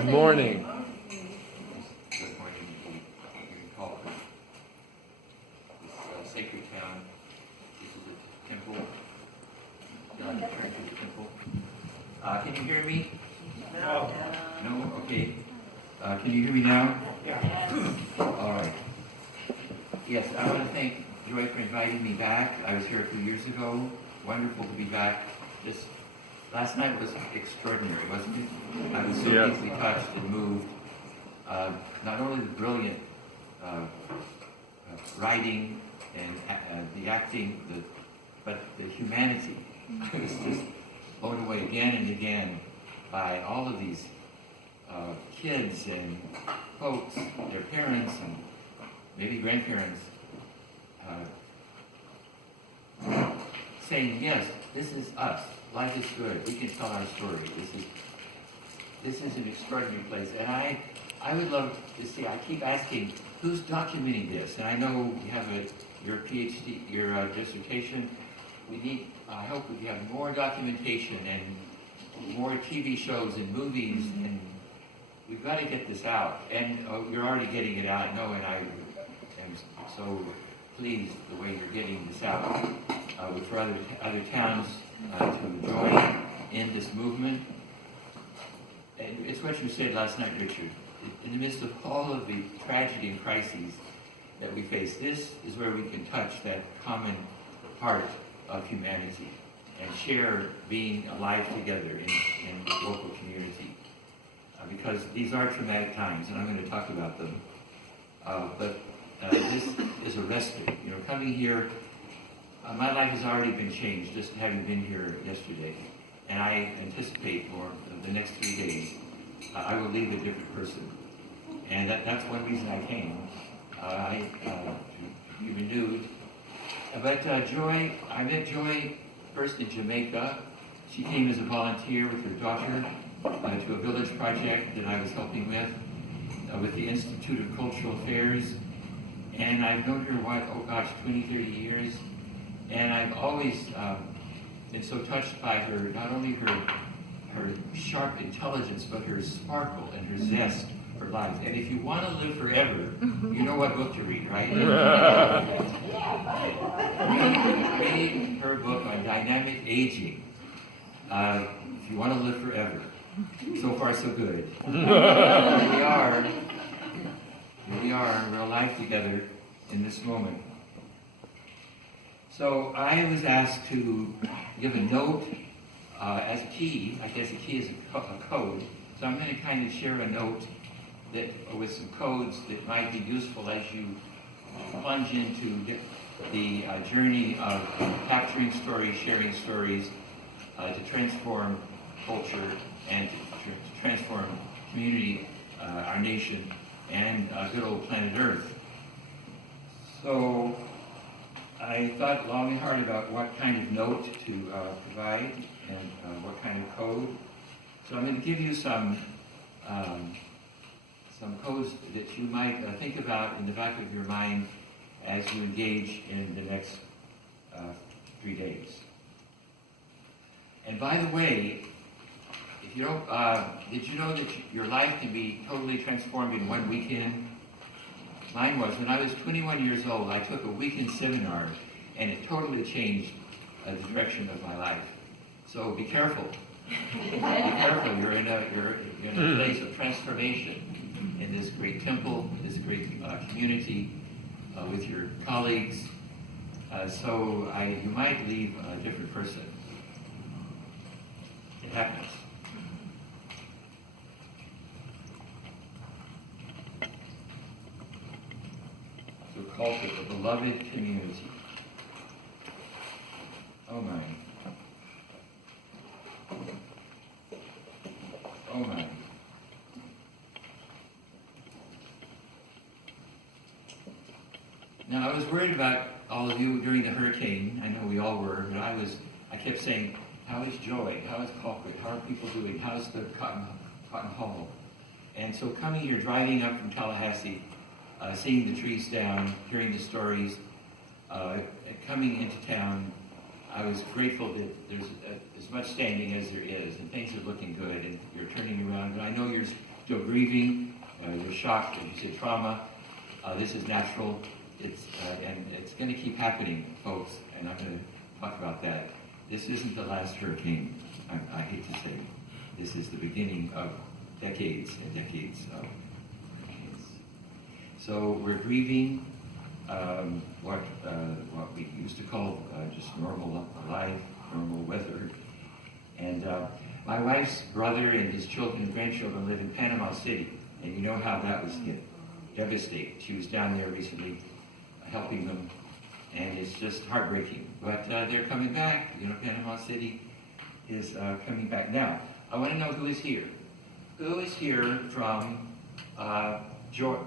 Good morning. Good morning. We call this sacred town. This is a temple. God returned to the temple. Can you hear me? No. No? Okay. Can you hear me now? Yeah. All right. Yes, I want to thank Joy for inviting me back. I was here a few years ago. Wonderful to be back. Last night was extraordinary, wasn't it? I was so Yes. deeply touched and moved. Not only the brilliant writing and the acting, but the humanity. I was just blown away again and again by all of these kids and folks, their parents and maybe grandparents, saying, yes, this is us. Life is good. We can tell our story. This is an extraordinary place. And I would love to see, I keep asking, who's documenting this? And I know you have your PhD, your dissertation. I hope we have more documentation and more TV shows and movies, and we've got to get this out. And you're already getting it out, I know, and I am so pleased the way you're getting this out for other towns to join in this movement. And it's what you said last night, Richard. In the midst of all of the tragedy and crises that we face, this is where we can touch that common heart of humanity and share being alive together in the local community. Because these are traumatic times, and I'm going to talk about them. But this is a respite. You know, coming here, my life has already been changed just having been here yesterday. And I anticipate for the next 3 days, I will leave a different person. And that's one reason I came, to be renewed. But Joy, I met Joy first in Jamaica. She came as a volunteer with her daughter to a village project that I was helping with the Institute of Cultural Affairs. And I've known her, 20, 30 years. And I've always been so touched by her, not only her sharp intelligence, but her sparkle and her zest for life. And if you want to live forever, you know what book to read, right? Read her book on dynamic aging. If you want to live forever. So far, so good. Here we are, and we're alive together in this moment. So I was asked to give a note as a key. I guess a key is a code. So I'm going to kind of share a note with some codes that might be useful as you plunge into the journey of capturing stories, sharing stories, to transform culture and to transform community, our nation, and good old planet Earth. So I thought long and hard about what kind of note to provide and what kind of code. So I'm going to give you some codes that you might think about in the back of your mind as you engage in the next 3 days. And by the way, if you don't, did you know that your life can be totally transformed in one weekend? Mine was. When I was 21 years old, I took a weekend seminar, and it totally changed the direction of my life. So be careful. Be careful. You're in a place of transformation in this great temple, this great community with your colleagues. So you might leave a different person. It happens. So cultivate a beloved community. Oh my. Oh my. Now I was worried about all of you during the hurricane. I know we all were, but I kept saying, how is Joy? How is Colquitt? How are people doing? How's the Cotton Hall? And so coming here, driving up from Tallahassee, seeing the trees down, hearing the stories, coming into town, I was grateful that there's as much standing as there is, and things are looking good, and you're turning around. But I know you're still grieving. You're shocked, as you say, trauma. This is natural. And it's going to keep happening, folks. And I'm going to talk about that. This isn't the last hurricane. I hate to say. This is the beginning of decades and decades of hurricanes. So we're grieving what we used to call just normal life, normal weather. And my wife's brother and his children and grandchildren live in Panama City. And you know how that was hit. Devastated. She was down there recently helping them. And it's just heartbreaking. But they're coming back. You know, Panama City is coming back. Now, I want to know who is here. Who is here from Georgia?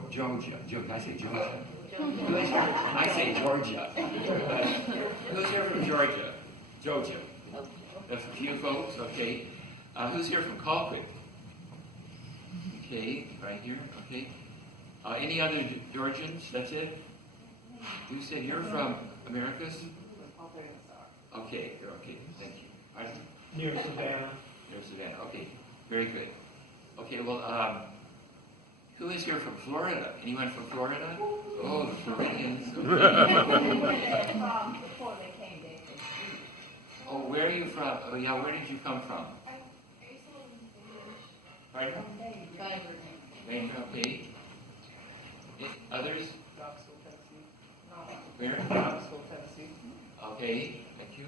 Did I say Georgia? Who is here? I say Georgia. Who's here from Georgia? Georgia. That's a few folks, okay. Who's here from Colquitt? Okay, right here, okay. Any other Georgians? That's it? You said you're from Americas? Okay, thank you. Pardon? Near Savannah. Near Savannah, okay, very good. Okay, well, who is here from Florida? Anyone from Florida? Oh, the Floridians. Okay. Before they came, they Oh, where are you from? Oh, yeah, where did you come from? Pardon? Maine, okay. Others? Knoxville, Tennessee. Where? Knoxville, Tennessee. Okay, thank you.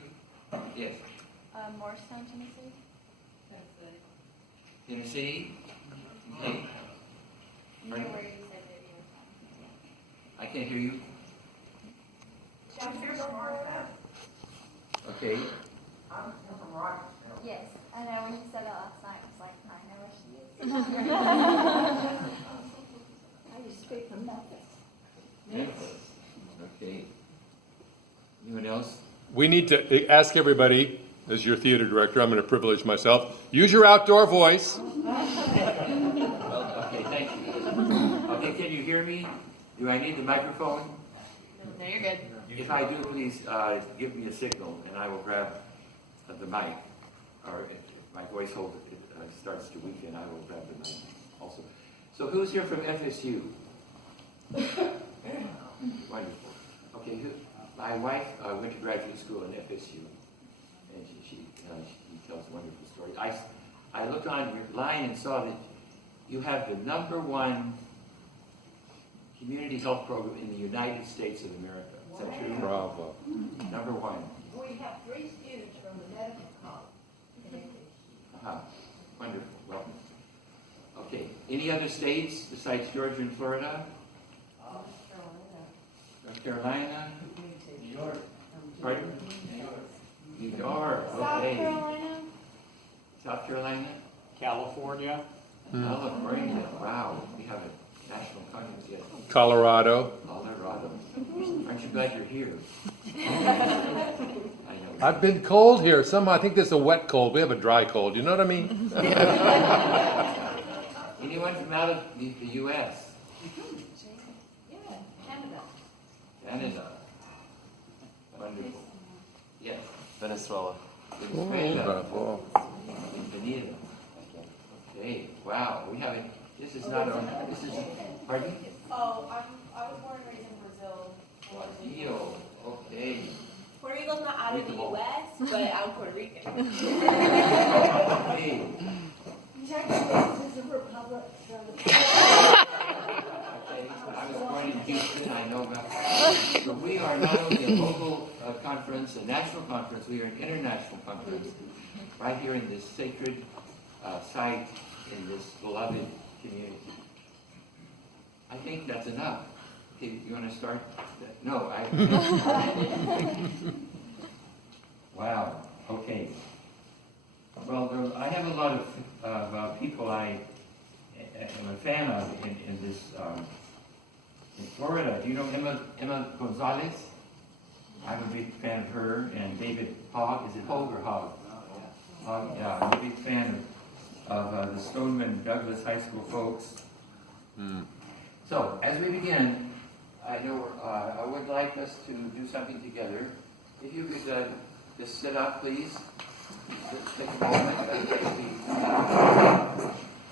Yes. Morristown, Tennessee. Tennessee? Okay. You know where you said that you were from. I can't hear you. I'm here from Morristown. Okay. I'm from Robertson. Yes, I know when you said that last night, I was like, I know where she is. I used to speak from Memphis. Okay. Anyone else? We need to ask everybody, as your theater director, I'm going to privilege myself, use your outdoor voice. Okay, thank you. Okay, can you hear me? Do I need the microphone? No, you're good. If I do, please give me a signal and I will grab the mic. Or if my voice hold starts to weaken, I will grab the mic also. So who's here from FSU? Wonderful. Okay, my wife went to graduate school in FSU, and she tells a wonderful story. I looked online and saw that you have the #1 community health program in the United States of America. Is that true? Bravo. #1. We have 3 students from the medical college. Wonderful. Well, okay. Any other states besides Georgia and Florida? North Carolina? New York. Pardon? New York. Okay. South Carolina. South Carolina? California. California. Wow. We have a national conference yet. Colorado. Colorado. Aren't you glad you're here? I know. I've been cold here. I think this is a wet cold. We have a dry cold. You know what I mean? Anyone from out of the U.S.? Yeah, Canada. Canada. Wonderful. Yes. Venezuela. Venezuela. Bienvenido. Okay. Wow. We haven't. This is not on. This is. Pardon? Oh, I was born and raised in Brazil. Guajillo. Okay. Puerto Rico's not out of the U.S., but I'm Puerto Rican. Okay. Texas is a republic. Okay. I was born in Houston. I know about. So we are not only a local conference, a national conference. We are an international conference, right here in this sacred site in this beloved community. I think that's enough. Okay, you want to start? No, Wow. Okay. Well, I have a lot of people I am a fan of in this in Florida. Do you know Emma Gonzalez? I'm a big fan of her, and David Hogg. Is it Hogg or Hogg? Hogg. Yeah, I'm a big fan of the Stoneman Douglas High School folks. So, as we begin, I know I would like us to do something together. If you could just sit up, please. Just take a moment.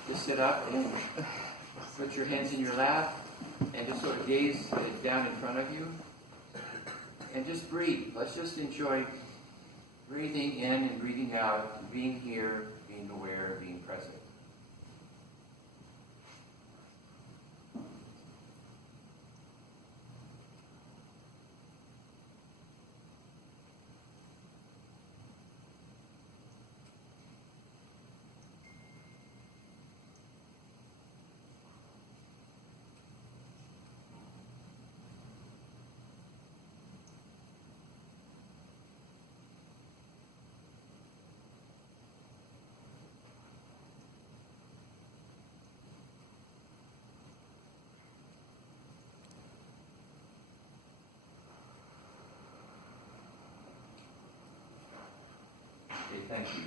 Just sit up and put your hands in your lap and just sort of gaze down in front of you. And just breathe. Let's just enjoy breathing in and breathing out, being here, being aware, being present. Okay, thank you.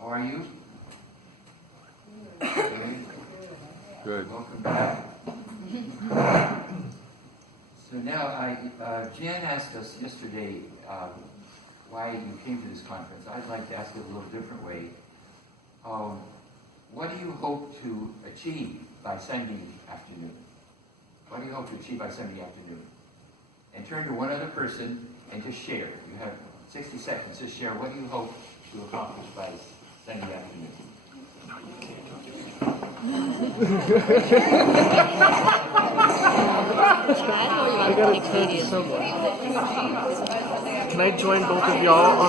How are you? Good. Welcome back. So now, Jan asked us yesterday why you came to this conference. I'd like to ask it a little different way. What do you hope to achieve by Sunday afternoon? What do you hope to achieve by Sunday afternoon? And turn to one other person and just share. You have 60 seconds. Just share. What do you hope to accomplish by Sunday afternoon? I gotta turn to someone. Can I join both of y'all on